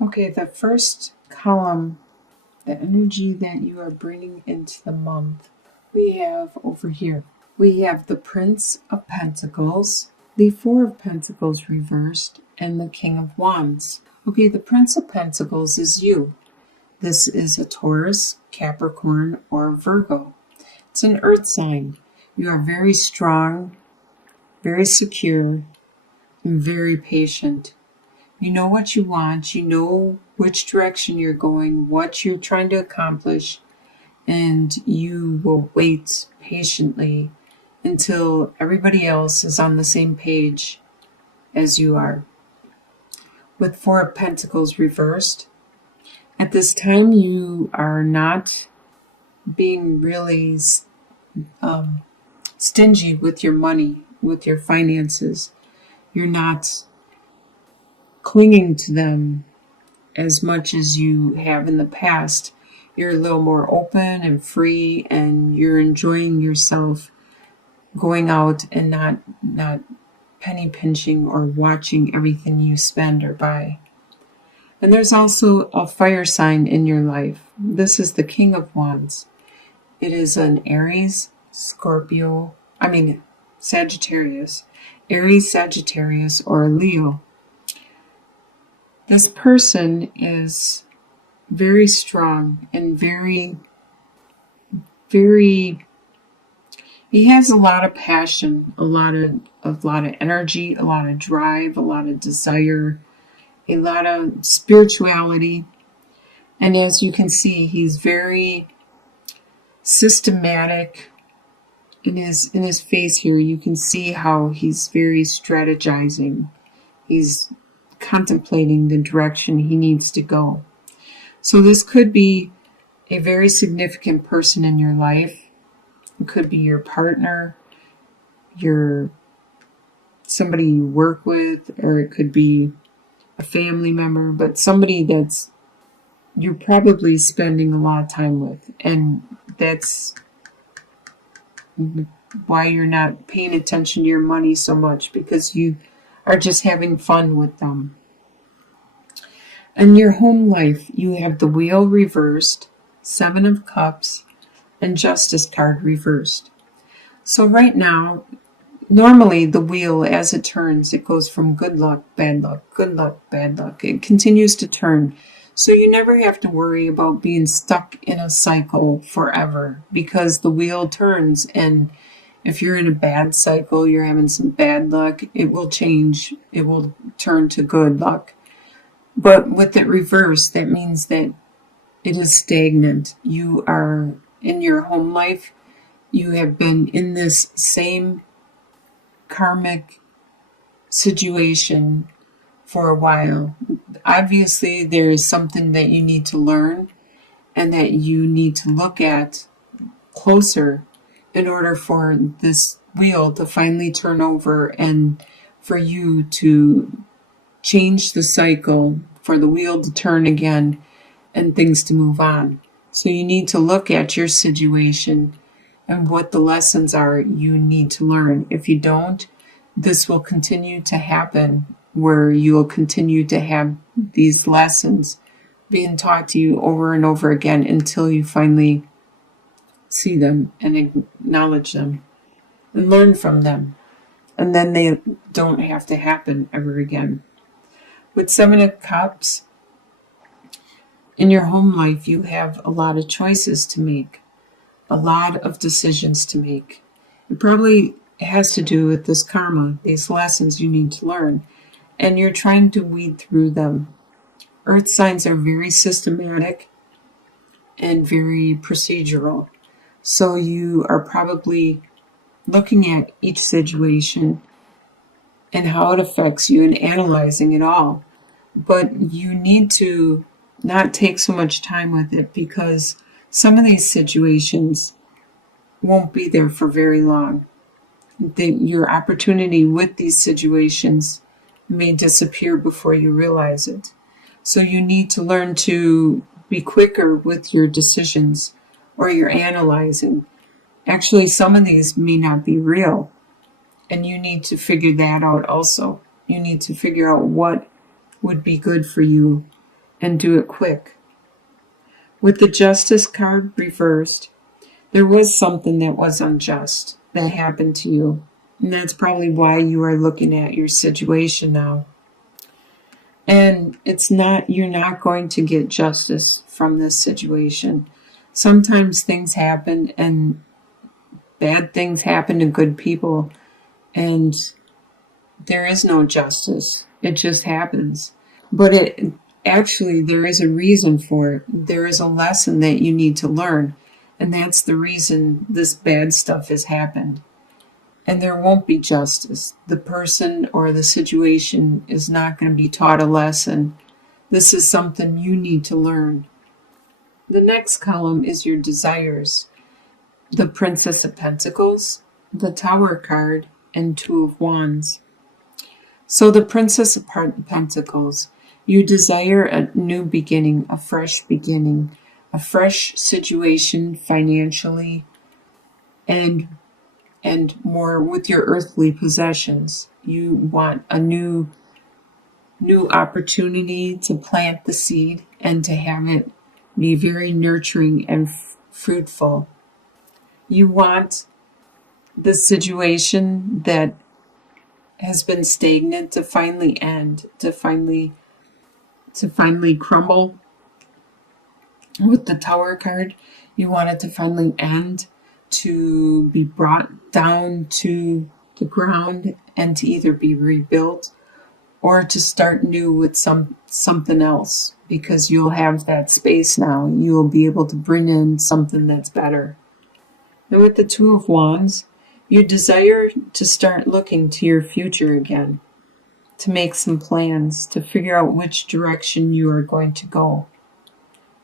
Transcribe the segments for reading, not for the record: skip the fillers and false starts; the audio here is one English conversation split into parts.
Okay, the first column, the energy that you are bringing into the month, we have over here. We have the Prince of Pentacles, the Four of Pentacles reversed, and the King of Wands. Okay, the Prince of Pentacles is you. This is a Taurus, Capricorn, or Virgo. It's an earth sign. You are very strong, very secure, and very patient. You know what you want, you know which direction you're going, what you're trying to accomplish, and you will wait patiently until everybody else is on the same page as you are. With Four of Pentacles reversed, at this time you are not being really stingy with your money, with your finances. You're not clinging to them as much as you have in the past. You're a little more open and free, and you're enjoying yourself going out and not penny pinching or watching everything you spend or buy. And there's also a fire sign in your life. This is the King of Wands. It is an Sagittarius, Aries, Sagittarius, or Leo. This person is very strong and very, he has a lot of passion, a lot of energy, a lot of drive, a lot of desire, a lot of spirituality. And as you can see, he's very systematic. In his face here, you can see how he's very strategizing. He's contemplating the direction he needs to go. So this could be a very significant person in your life. It could be your partner, somebody you work with, or it could be a family member, but somebody that's you're probably spending a lot of time with, and that's why you're not paying attention to your money so much, because you are just having fun with them. In your home life, you have the Wheel reversed, Seven of Cups, and Justice card reversed. So right now, normally the wheel, as it turns, it goes from good luck, bad luck, good luck, bad luck. It continues to turn. So you never have to worry about being stuck in a cycle forever, because the wheel turns, and if you're in a bad cycle, you're having some bad luck, it will change. It will turn to good luck. But with it reversed, that means that it is stagnant. You are in your home life. You have been in this same karmic situation for a while. Obviously, there is something that you need to learn and that you need to look at closer in order for this wheel to finally turn over and for you to change the cycle, for the wheel to turn again and things to move on. So you need to look at your situation and what the lessons are you need to learn. If you don't, this will continue to happen, where you will continue to have these lessons being taught to you over and over again until you finally see them and acknowledge them and learn from them. And then they don't have to happen ever again. With Seven of Cups, in your home life, you have a lot of choices to make, a lot of decisions to make. It probably has to do with this karma, these lessons you need to learn, and you're trying to weed through them. Earth signs are very systematic and very procedural. So you are probably looking at each situation and how it affects you and analyzing it all. But you need to not take so much time with it, because some of these situations won't be there for very long. Your opportunity with these situations may disappear before you realize it. So you need to learn to be quicker with your decisions or your analyzing. Actually, some of these may not be real, and you need to figure that out also. You need to figure out what would be good for you and do it quick. With the Justice card reversed, there was something that was unjust that happened to you. And that's probably why you are looking at your situation now. And you're not going to get justice from this situation. Sometimes things happen and bad things happen to good people, and there is no justice. It just happens. But there is a reason for it. There is a lesson that you need to learn. And that's the reason this bad stuff has happened. And there won't be justice. The person or the situation is not going to be taught a lesson. This is something you need to learn. The next column is your desires. The Princess of Pentacles, the Tower card, and Two of Wands. So the Princess of Pentacles, you desire a new beginning, a fresh beginning, a fresh situation financially, and more with your earthly possessions. You want a new opportunity to plant the seed and to have it be very nurturing and fruitful. You want the situation that has been stagnant to finally end, to finally crumble. With the Tower card, you want it to finally end, to be brought down to the ground and to either be rebuilt or to start new with something else, because you'll have that space now. You'll be able to bring in something that's better. And with the Two of Wands, you desire to start looking to your future again, to make some plans, to figure out which direction you are going to go.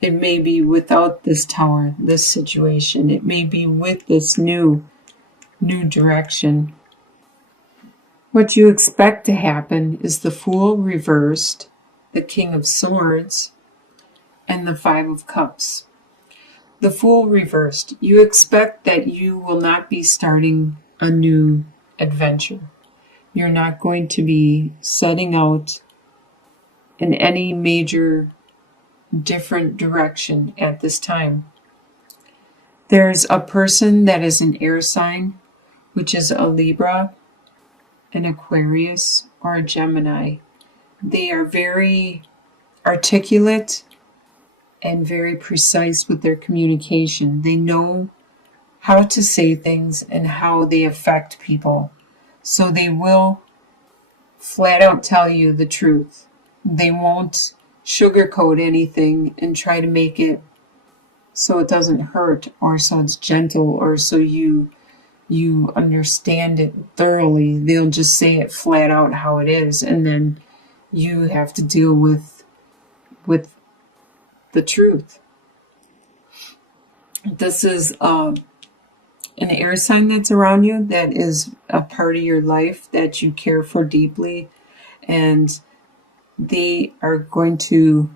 It may be without this tower, this situation. It may be with this new direction. What you expect to happen is the Fool reversed, the King of Swords, and the Five of Cups. The Fool reversed. You expect that you will not be starting a new adventure. You're not going to be setting out in any major different direction at this time. There's a person that is an air sign, which is a Libra, an Aquarius, or a Gemini. They are very articulate and very precise with their communication. They know how to say things and how they affect people. So they will flat out tell you the truth. They won't sugarcoat anything and try to make it so it doesn't hurt, or so it's gentle, or so you understand it thoroughly. They'll just say it flat out how it is, and then you have to deal with the truth. This is an air sign that's around you, that is a part of your life that you care for deeply, and they are going to,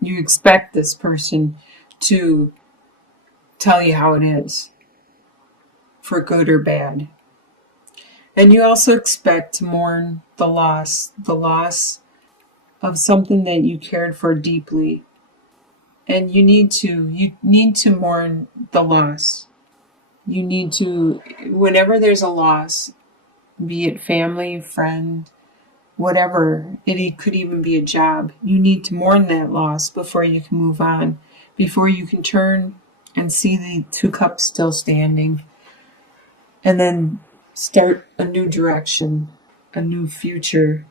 you expect this person to tell you how it is, for good or bad. And you also expect to mourn the loss of something that you cared for deeply. And you need to mourn the loss. You need to, whenever there's a loss, be it family, friend, whatever, it could even be a job, you need to mourn that loss before you can move on, before you can turn and see the Two Cups still standing, and then start a new direction, a new future.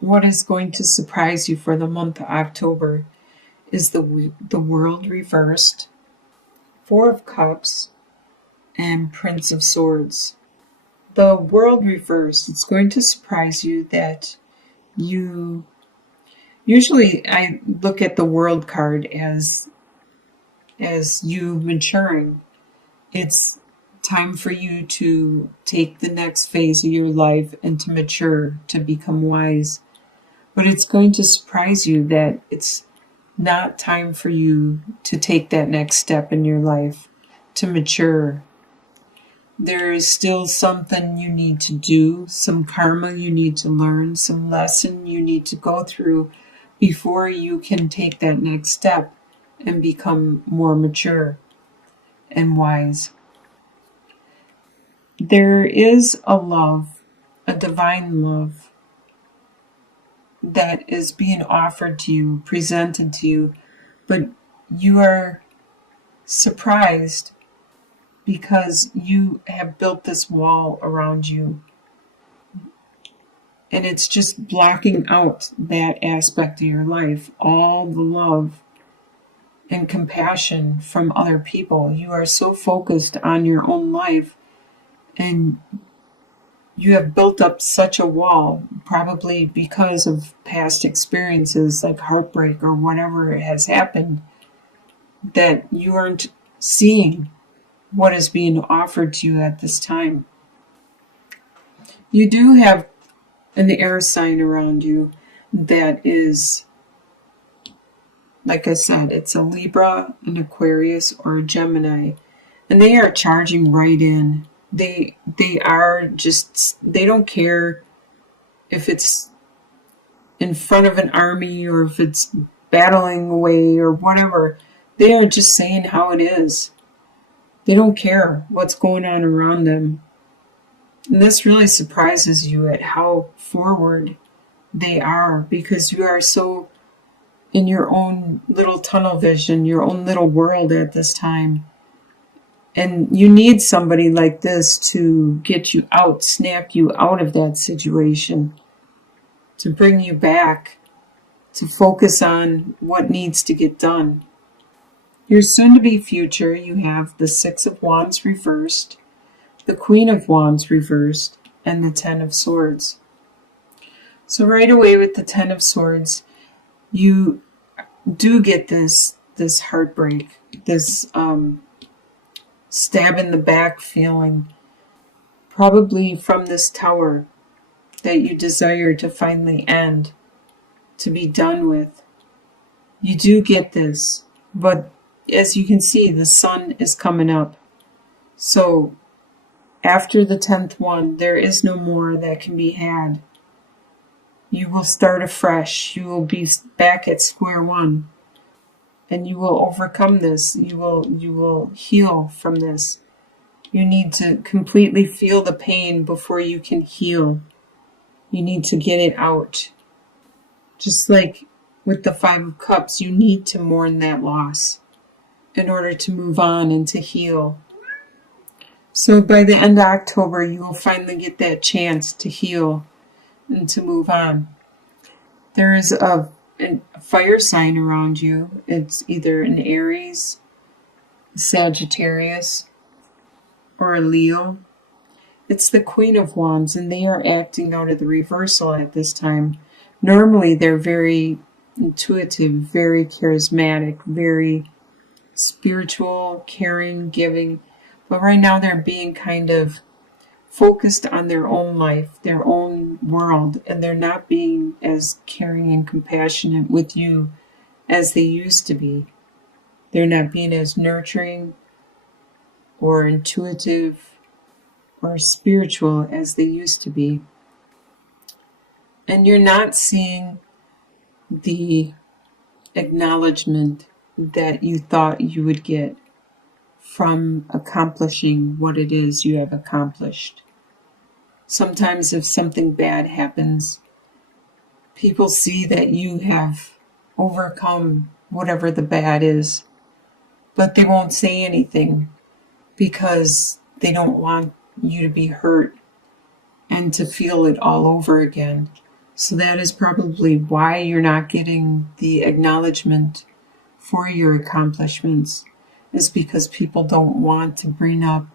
What is going to surprise you for the month of October is the World reversed, Four of Cups, and Prince of Swords. The World reversed, it's going to surprise you that you... Usually I look at the World card as you maturing. It's time for you to take the next phase of your life and to mature, to become wise. But it's going to surprise you that it's not time for you to take that next step in your life, to mature. There is still something you need to do, some karma you need to learn, some lesson you need to go through before you can take that next step and become more mature and wise. There is a love, a divine love, that is being offered to you, presented to you, but you are surprised because you have built this wall around you, and it's just blocking out that aspect of your life, all the love and compassion from other people. You are so focused on your own life, and you have built up such a wall, probably because of past experiences like heartbreak or whatever has happened, that you aren't seeing what is being offered to you at this time. You do have an air sign around you that is, like I said, it's a Libra, an Aquarius, or a Gemini, and they are charging right in. They are just, they don't care if it's in front of an army or if it's battling away or whatever. They are just saying how it is. They don't care what's going on around them. And this really surprises you at how forward they are, because you are so in your own little tunnel vision, your own little world at this time. And you need somebody like this to get you out, snap you out of that situation, to bring you back, to focus on what needs to get done. Your soon-to-be future, you have the Six of Wands reversed, the Queen of Wands reversed, and the Ten of Swords. So right away with the Ten of Swords, you do get this heartbreak, this stab in the back feeling, probably from this tower that you desire to finally end, to be done with. You do get this, but as you can see, the sun is coming up. So after the 10th one, there is no more that can be had. You will start afresh. You will be back at square one. And you will overcome this. You will heal from this. You need to completely feel the pain before you can heal. You need to get it out. Just like with the Five of Cups, you need to mourn that loss in order to move on and to heal. So by the end of October, you will finally get that chance to heal and to move on. There is a fire sign around you. It's either an Aries, Sagittarius, or a Leo. It's the Queen of Wands, and they are acting out of the reversal at this time. Normally, they're very intuitive, very charismatic, very spiritual, caring, giving. But right now, they're being kind of focused on their own life, their own world, and they're not being as caring and compassionate with you as they used to be. They're not being as nurturing or intuitive or spiritual as they used to be. And you're not seeing the acknowledgement that you thought you would get from accomplishing what it is you have accomplished. Sometimes if something bad happens, people see that you have overcome whatever the bad is, but they won't say anything because they don't want you to be hurt and to feel it all over again. So that is probably why you're not getting the acknowledgement for your accomplishments, is because people don't want to bring up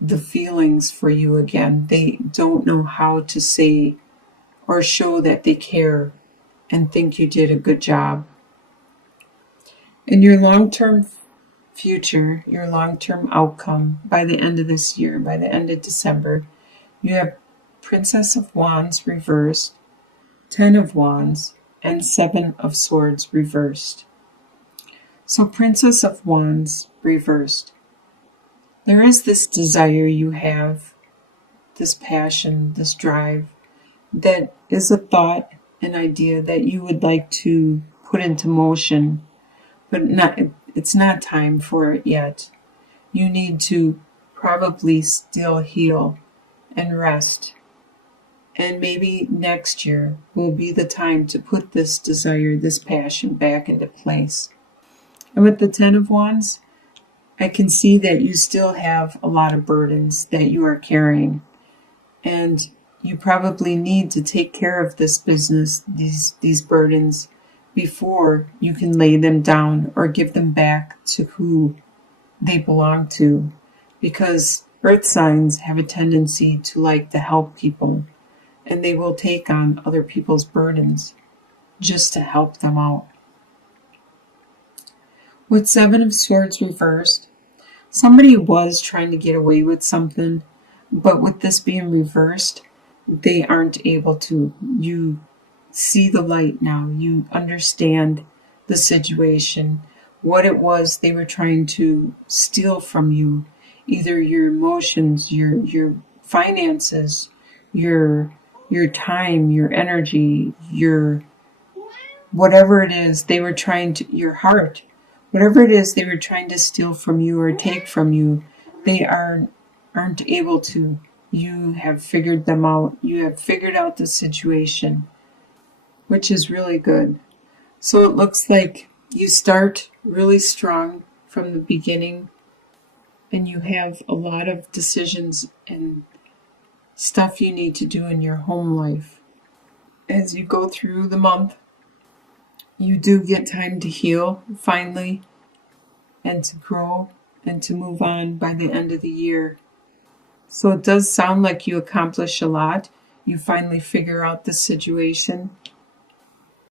the feelings for you again. They don't know how to say or show that they care and think you did a good job. In your long-term future, your long-term outcome, by the end of this year, by the end of December, you have Princess of Wands reversed, Ten of Wands, and Seven of Swords reversed. So Princess of Wands reversed. There is this desire you have, this passion, this drive, that is a thought, an idea that you would like to put into motion, but it's not time for it yet. You need to probably still heal and rest. And maybe next year will be the time to put this desire, this passion back into place. And with the Ten of Wands, I can see that you still have a lot of burdens that you are carrying. And you probably need to take care of this business, these burdens, before you can lay them down or give them back to who they belong to. Because earth signs have a tendency to like to help people, and they will take on other people's burdens just to help them out. With Seven of Swords reversed, somebody was trying to get away with something, but with this being reversed, they aren't able to. You see the light now. You understand the situation, what it was they were trying to steal from you, either your emotions, your finances, your time, your energy, your whatever it is they were trying to, your heart, whatever it is they were trying to steal from you or take from you, they aren't able to. You have figured them out. You have figured out the situation, which is really good. So it looks like you start really strong from the beginning, and you have a lot of decisions and stuff you need to do in your home life. As you go through the month, you do get time to heal finally, and to grow and to move on by the end of the year. So it does sound like you accomplish a lot. You finally figure out the situation.